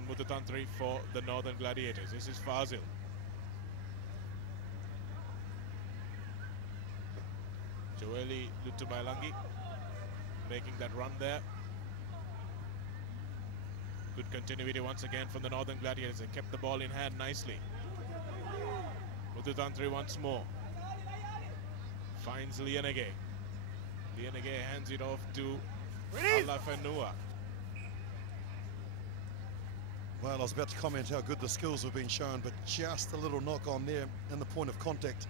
Mututantri for the Northern Gladiators. This is Fazil. Joeli Lutumailangi making that run there. Good continuity once again from the Northern Gladiators. They kept the ball in hand nicely. Mututantri once more. Finds Lianege. Lianege hands it off to Alafenua. Well, I was about to comment how good the skills have been shown, but just a little knock on there in the point of contact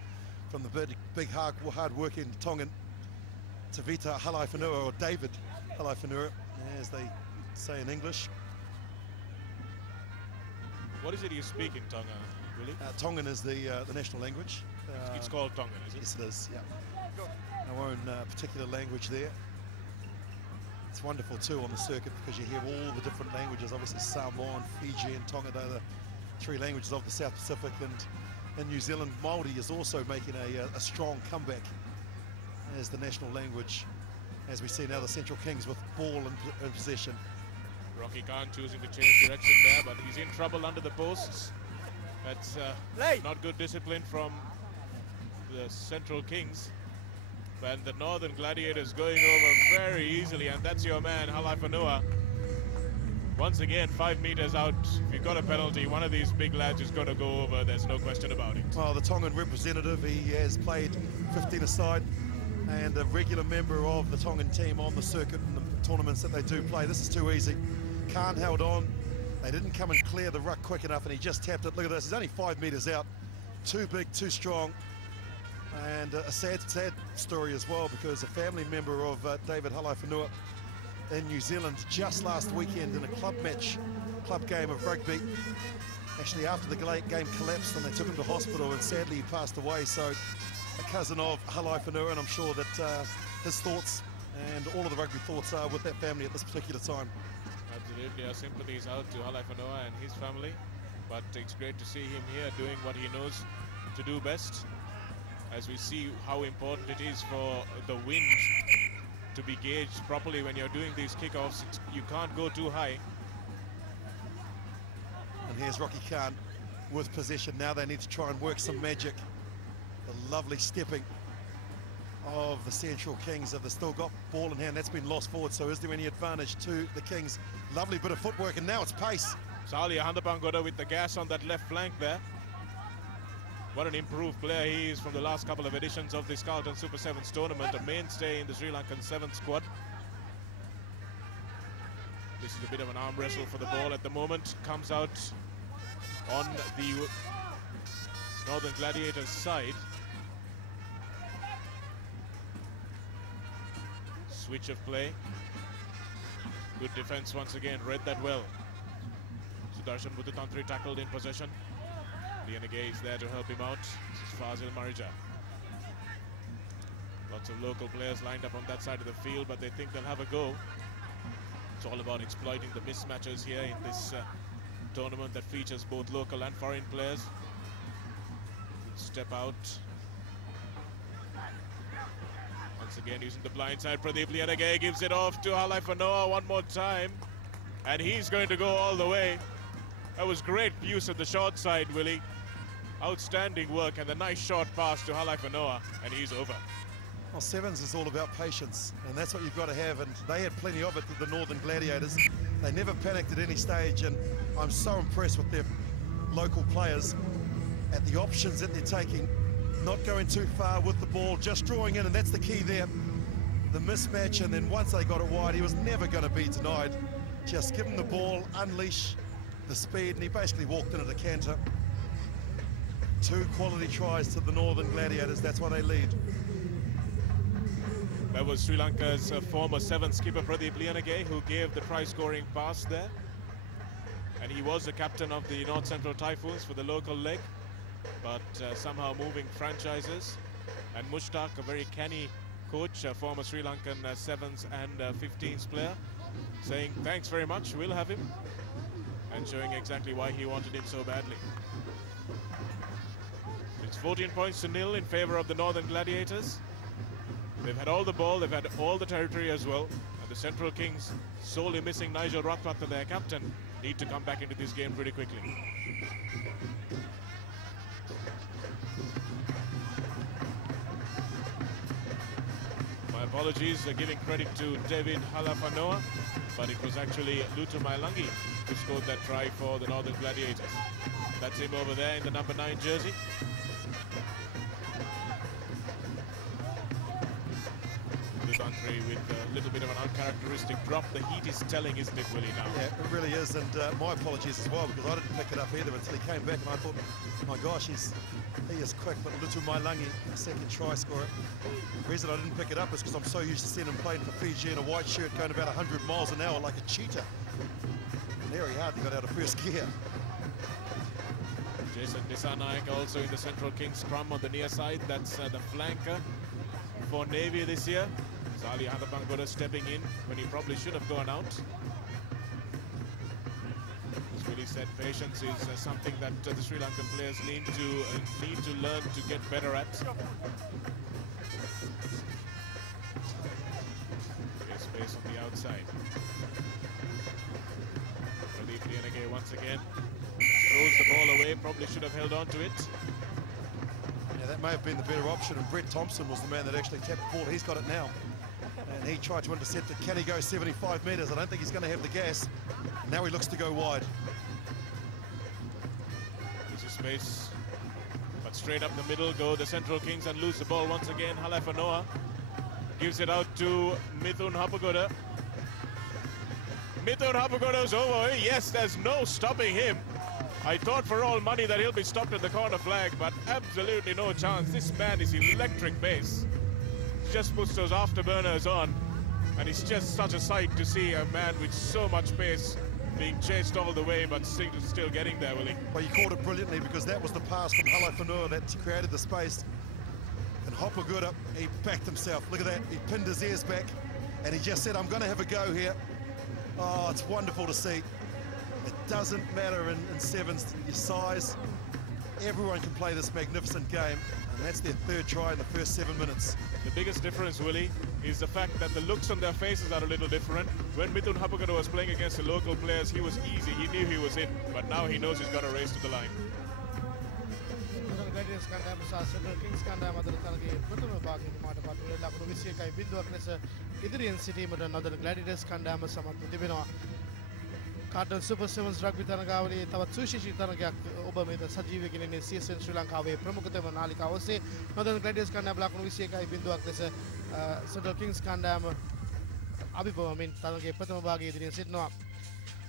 from the big hard-working Tongan Tavita Halaiwhenua, or David Halaiwhenua, as they say in English. What is it you speak in Tonga, Willie? Tongan is the national language. It's called Tongan, is it? Yes, it is, yeah. Our own particular language there. It's wonderful too on the circuit because you hear all the different languages. Obviously Samoan, Fiji and Tonga, they're the three languages of the South Pacific, and in New Zealand Māori is also making a strong comeback as the national language, as we see now the Central Kings with ball in possession. Rocky Khan choosing to change direction there, but he's in trouble under the posts. That's not good discipline from the Central Kings. And the Northern Gladiators going over very easily, and that's your man, Halaiwhenua. Once again, 5 meters out. If you've got a penalty, one of these big lads is going to go over. There's no question about it. Well, the Tongan representative, he has played 15-a-side and a regular member of the Tongan team on the circuit in the tournaments that they do play. This is too easy. Khan held on. They didn't come and clear the ruck quick enough, and he just tapped it. Look at this. He's only 5 meters out. Too big, too strong. And a sad story as well, because a family member of David Halaiwhenua in New Zealand just last weekend in a club game of rugby, actually after the game collapsed and they took him to hospital, and sadly he passed away. So a cousin of Halaiwhenua, and I'm sure that his thoughts and all of the rugby thoughts are with that family at this particular time. Absolutely, our sympathies out to Halaiwhenua and his family, but it's great to see him here doing what he knows to do best, as we see how important it is for the wind to be gauged properly when you're doing these kickoffs. You can't go too high. And here's Rocky Khan with possession. Now they need to try and work some magic. The lovely stepping of the Central Kings. Have they still got ball in hand? That's been lost forward, so is there any advantage to the Kings? Lovely bit of footwork, and now it's pace. Sali Handapangoda with the gas on that left flank there. What an improved player he is from the last couple of editions of this Carlton Super 7's tournament, a mainstay in the Sri Lankan 7th squad. This is a bit of an arm wrestle for the ball at the moment. Comes out on the Northern Gladiators side. Switch of play. Good defense once again, read that well. Sudarshan Mututantri tackled in possession. Lianege is there to help him out. This is Fazil Marija. Lots of local players lined up on that side of the field, but they think they'll have a go. It's all about exploiting the mismatches here in this tournament that features both local and foreign players. Step out. Once again using the blind side, Pradeep Lianege gives it off to Halaiwhenua one more time. And he's going to go all the way. That was great use of the short side, Willie. Outstanding work, and a nice short pass to Halaiwhenua, and he's over. Well, 7's is all about patience, and that's what you've got to have, and they had plenty of it with the Northern Gladiators. They never panicked at any stage, and I'm so impressed with their local players at the options that they're taking, not going too far with the ball, just drawing in, and that's the key there. The mismatch, and then once they got it wide, he was never going to be denied. Just give him the ball, unleash the speed, and he basically walked into the canter. 2 quality tries to the Northern Gladiators. That's why they lead. That was Sri Lanka's former 7th skipper Pradeep Lianege who gave the try-scoring pass there. And he was the captain of the North Central Typhoons for the local leg, but somehow moving franchises. And Mushtaq, a very canny coach, a former Sri Lankan 7's and 15's player, saying thanks very much, we'll have him, and showing exactly why he wanted him so badly. It's 14 points to nil in favor of the Northern Gladiators. They've had all the ball, they've had all the territory as well, and the Central Kings solely missing Nigel Rothpath, their captain, need to come back into this game pretty quickly. My apologies, giving credit to David Halafanoa, but it was actually Lutu Mailangi who scored that try for the Northern Gladiators. That's him over there in the number 9 jersey. With a little bit of an uncharacteristic drop. The heat is telling, isn't it, Willie, now? Yeah, it really is, and my apologies as well, because I didn't pick it up either until he came back, and I thought, my gosh, he is quick. But Lutu Mailangi, the second try scorer. The reason I didn't pick it up is because I'm so used to seeing him playing for Fiji in a white shirt going about 100 miles an hour like a cheetah. And there he hardly got out of first gear. Jason Disanaik also in the Central Kings scrum on the near side. That's the flanker for Navy this year. Zali Hadabangoda stepping in when he probably should have gone out. As Willie said, patience is something that the Sri Lankan players need to learn to get better at. There's space on the outside. Pradeep Lianage once again throws the ball away, probably should have held on to it. Yeah, that may have been the better option, and Brett Thompson was the man that actually tapped the ball. He's got it now. And he tried to intercept it. Can he go 75 metres? I don't think he's going to have the gas. Now he looks to go wide. There's a space, but straight up the middle go the Central Kings and lose the ball once again. Halafanoa gives it out to Mithun Hapagoda. Mithun Hapagoda's over. Yes, there's no stopping him. I thought for all money that he'll be stopped at the corner flag, but absolutely no chance. This man is electric pace. Just puts those afterburners on, and it's just such a sight to see a man with so much pace being chased all the way, but still getting there, Willie. Well, you called it brilliantly, because that was the pass from Halafanoa that created the space. And Hapagoda, he backed himself. Look at that. He pinned his ears back, and he just said, I'm going to have a go here. Oh, it's wonderful to see. It doesn't matter in sevens, your size. Everyone can play this magnificent game, and that's their third try in the first 7 minutes. The biggest difference, Willie, is the fact that the looks on their faces are a little different. When Mithun Hapagoda was playing against the local players, he was easy. He knew he was in, but now he knows he's got to race to the line. Gladiators කණ්ඩායම සහ Central Kings කණ්ඩායම අතර තරගයේ ප්‍රථම භාගයේ මාට පත්වන ලකුණු 21යි බිඳුවක් ලෙස ඉදිරියෙන් සිටීමට Northern Gladiators කණ්ඩායම සමත් තිබෙනවා. Carlton Super 7's rugby තරගාවලියේ තවත් සුවිශේෂී තරගයක් ඔබ මෙතන සජීවීව ඉන්නේ CSN ශ්‍රී ලංකාවේ ප්‍රමුඛතම නාලිකාව ඔස්සේ Northern Gladiators කණ්ඩායම ලකුණු 21යි බිඳුවක් ලෙස Central Kings කණ්ඩායම අභිභවමින් තරගයේ ප්‍රථම භාගයේ ඉදිරියෙන් සිටිනවා.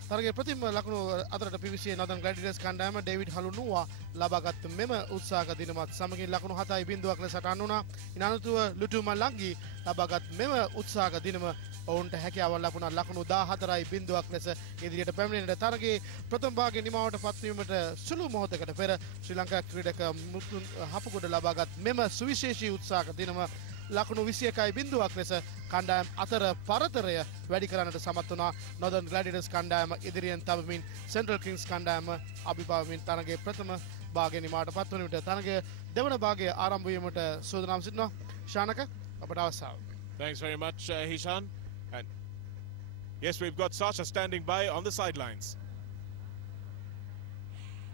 තරගයේ ප්‍රථම ලකුණු අතරට පිවිසියේ Northern Gladiators කණ්ඩායම ඩේවිඩ් හලුනුවා ලබාගත් මෙම උත්සාහක දිනමත් සමගින් ලකුණු 7යි බිඳුවක් ලෙස සටහන් වුණා. ඉන් අනතුරුව ලුටු මලංගි ලබාගත් මෙම උත්සාහක දිනම ඔවුන්ට හැකියාවක් ලැබුණා ලකුණු 14යි බිඳුවක් ලෙස ඉදිරියට පැමිණෙන තරගයේ ප්‍රථම භාගයේ නිමාවට පත්වීමට සුළු මොහොතකට පෙර ශ්‍රී ලංකා ක්‍රීඩක මුතුන් හපුගොඩ ලබාගත් මෙම සුවිශේෂී උත්සාහක දිනම ලකුණු 21යි බිඳුවක් ලෙස කණ්ඩායම් අතර පරතරය වැඩි කරන්නට සමත් වුණා. Northern Gladiators කණ්ඩායම ඉදිරියෙන් තබමින් Central Kings කණ්ඩායම අභිභවමින් තරගයේ ප්‍රථම භාගයේ නිමාවට පත්වන විට තරගයේ දෙවන භාගයේ ආරම්භ වීමට සූදානම් සිටිනවා. ශානක අපට අවසාව. Thanks very much, Hishan. And yes, we've got Sasha standing by on the sidelines.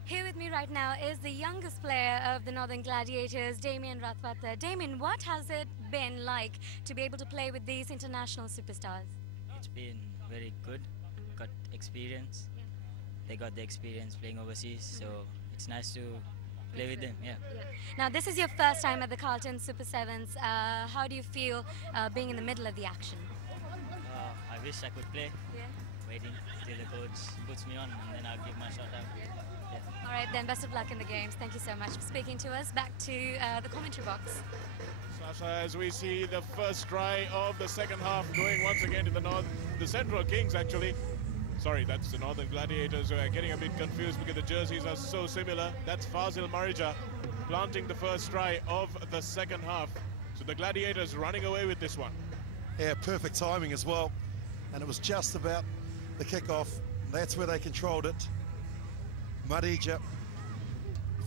Here with me right now is the youngest player of the Northern Gladiators, Damien Rathwatha. Damien, what has it been like to be able to play with these international superstars? It's been very good, got experience. Yeah. They got the experience playing overseas, so it's nice to play with them, yeah. Now, this is your first time at the Carlton Super 7's. How do you feel being in the middle of the action? I wish I could play, Yeah. waiting till the coach puts me on and then I'll give my shot out. Yeah. All right, then, best of luck in the games. Thank you so much for speaking to us. Back to the commentary box. Sasha, as we see the first try of the second half going once again to the Central Kings, actually. Sorry, that's the Northern Gladiators who are getting a bit confused because the jerseys are so similar. That's Fazil Marija planting the first try of the second half. So the Gladiators running away with this one. Yeah, perfect timing as well. And it was just about the kickoff. That's where they controlled it. Marija,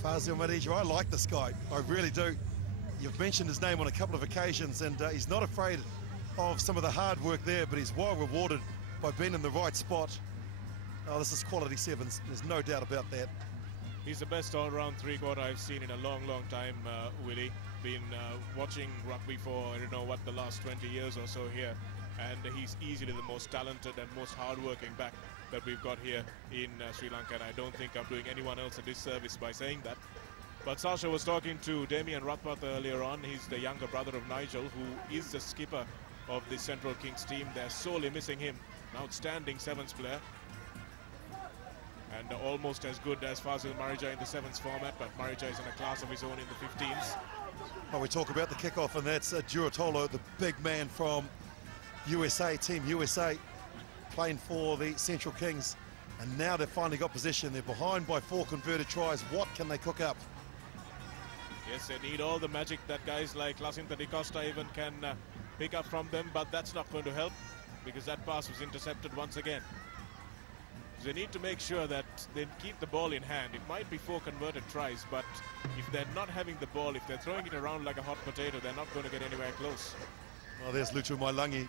Fazil Marija, I like this guy, I really do. You've mentioned his name on a couple of occasions, and he's not afraid of some of the hard work there, but he's well rewarded by being in the right spot. Oh, this is quality sevens. There's no doubt about that. He's the best all-round three-quarter I've seen in a long, long time, Willie. Been watching rugby for, I don't know what, the last 20 years or so here. And he's easily the most talented and most hard-working back that we've got here in Sri Lanka. And I don't think I'm doing anyone else a disservice by saying that. But Sasha was talking to Damien Rathpatha earlier on. He's the younger brother of Nigel, who is the skipper of the Central Kings team. They're sorely missing him. An outstanding sevens player. And almost as good as Fazil Marija in the sevens format, but Marija is in a class of his own in the 15s. Well, we talk about the kickoff, and that's Duratolo, the big man from USA, Team USA, playing for the Central Kings. And now they've finally got position. They're behind by 4 converted tries. What can they cook up? Yes, they need all the magic that guys like Lacinta Di Costa even can pick up from them, but that's not going to help because that pass was intercepted once again. They need to make sure that they keep the ball in hand. It might be 4 converted tries, but if they're not having the ball, if they're throwing it around like a hot potato, they're not going to get anywhere close. Well, there's Lutu Mailangi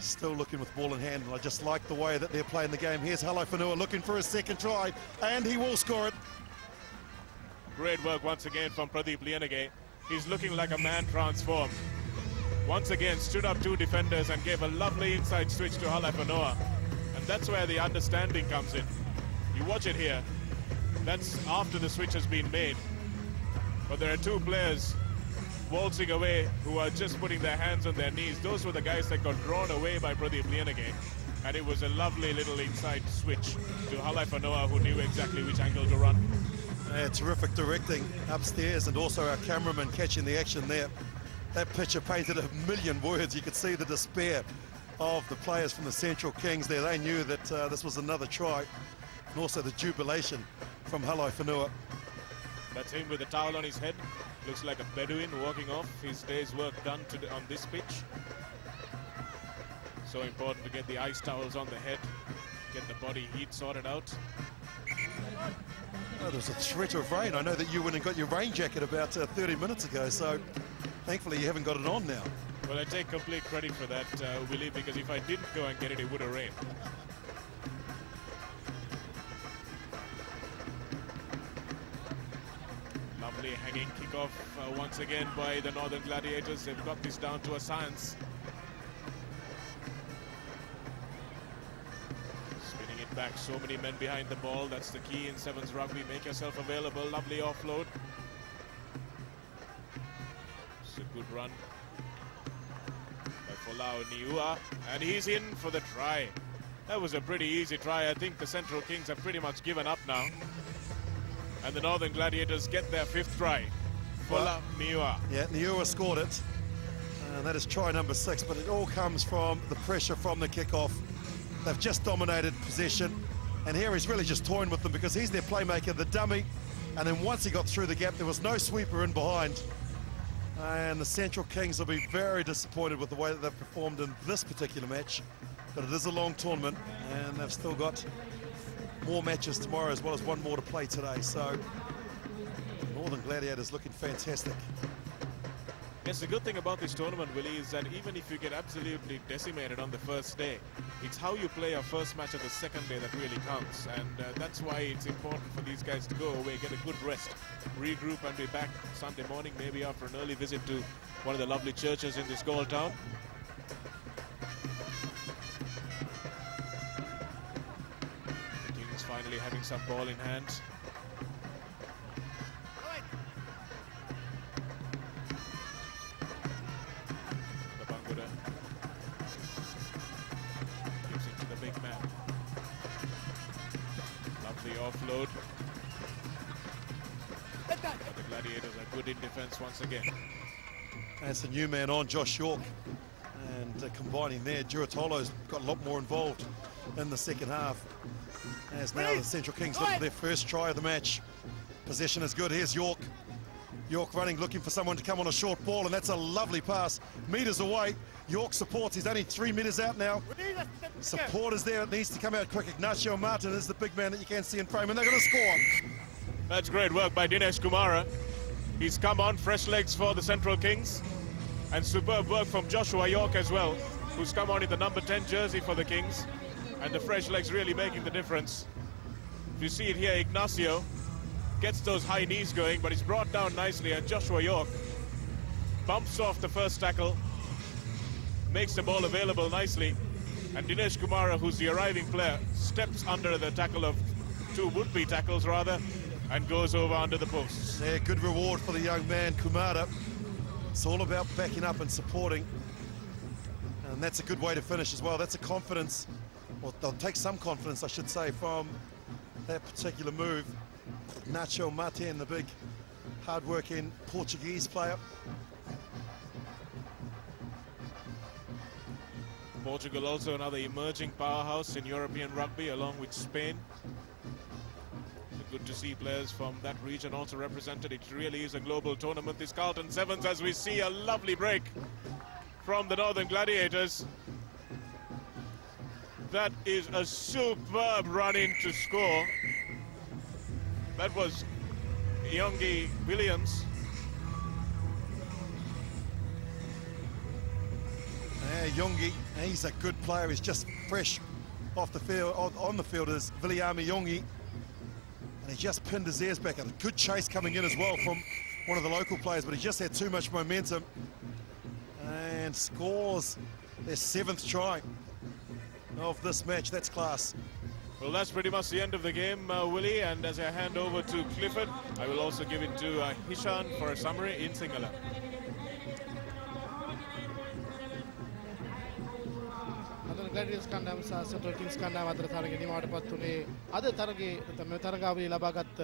still looking with ball in hand, and I just like the way that they're playing the game. Here's Halo Whanua looking for his second try, and he will score it. Great work once again from Pradeep Lianage. He's looking like a man transformed. Once again, stood up 2 defenders and gave a lovely inside switch to Halo Whanua. That's where the understanding comes in. You watch it here. That's after the switch has been made. But there are 2 players waltzing away who are just putting their hands on their knees. Those were the guys that got drawn away by Pradeep Lianage. And it was a lovely little inside switch to Halai Whanua, who knew exactly which angle to run. Terrific directing upstairs, and also our cameraman catching the action there. That picture painted a million words. You could see the despair of the players from the Central Kings there. They knew that this was another try, and also the jubilation from Halai Whanua. That's him with the towel on his head. Looks like a Bedouin walking off his day's work done on this pitch. So important to get the ice towels on the head, get the body heat sorted out. Oh, there was a threat of rain. I know that you went and got your rain jacket about 30 minutes ago, so thankfully you haven't got it on now. Well, I take complete credit for that, Willie, because if I didn't go and get it, it would have rained. Lovely hanging kickoff once again by the Northern Gladiators. They've got this down to a science. Spinning it back, so many men behind the ball. That's the key in 7's rugby. Make yourself available. Lovely offload. It's a good run. Niua, and he's in for the try. That was a pretty easy try. I think the Central Kings have pretty much given up now. And the Northern Gladiators get their 5th try. Fola Niua. Yeah, Niua scored it. And that is try number 6, but it all comes from the pressure from the kickoff. They've just dominated possession. And here he's really just toying with them because he's their playmaker, the dummy. And then once he got through the gap, there was no sweeper in behind. And the Central Kings will be very disappointed with the way that they've performed in this particular match. But it is a long tournament, and they've still got more matches tomorrow as well as 1 more to play today. So Northern Gladiators looking fantastic. Yes, the good thing about this tournament, Willie, is that even if you get absolutely decimated on the first day, it's how you play your first match of the second day that really counts. And that's why it's important for these guys to go away, get a good rest, regroup, and be back Sunday morning, maybe after an early visit to one of the lovely churches in this gold town. The Kings finally having some ball in hand. Offload. But the Gladiators are good in defense once again. That's the new man on, Josh York. And combining there, Duratolo's got a lot more involved in the second half. As now the Central Kings look for their 1st try of the match. Possession is good. Here's York. York running, looking for someone to come on a short ball, and that's a lovely pass. Meters away. York supports. He's only 3 meters out now. Support is there. It needs to come out quick. Ignacio Martin is the big man that you can see in frame, and they're going to score. That's great work by Dinesh Kumara. He's come on, fresh legs for the Central Kings. And superb work from Joshua York as well, who's come on in the number 10 jersey for the Kings. And the fresh legs really making the difference. If you see it here, Ignacio gets those high knees going, but he's brought down nicely, and Joshua York bumps off the first tackle, makes the ball available nicely, and Dinesh Kumara, who's the arriving player, steps under the tackle of two would-be tackles rather, and goes over under the posts. Yeah, good reward for the young man, Kumara. It's all about backing up and supporting, and that's a good way to finish as well. That's a confidence, or they'll take some confidence, I should say, from that particular move. Nacho Martin, the big, hard-working Portuguese player. Portugal also another emerging powerhouse in European rugby along with Spain. Good to see players from that region also represented. It really is a global tournament. This Carlton 7's, as we see a lovely break from the Northern Gladiators. That is a superb run in to score. That was Yongi Williams. Yongi, he's a good player. He's just fresh off the field, on the field is Viliami Yongi. And he just pinned his ears back. A good chase coming in as well from one of the local players, but he just had too much momentum. And scores their 7th try of this match. That's class. Well, that's pretty much the end of the game, Willie. And as I hand over to Clifford, I will also give it to Hishan for a summary in Sinhala. Gladiators කණ්ඩායම සහ Central Kings කණ්ඩායම අතර තරගය නිමවට පත් වුණේ අද තරගයේ මේ තරගාවලිය ලබාගත්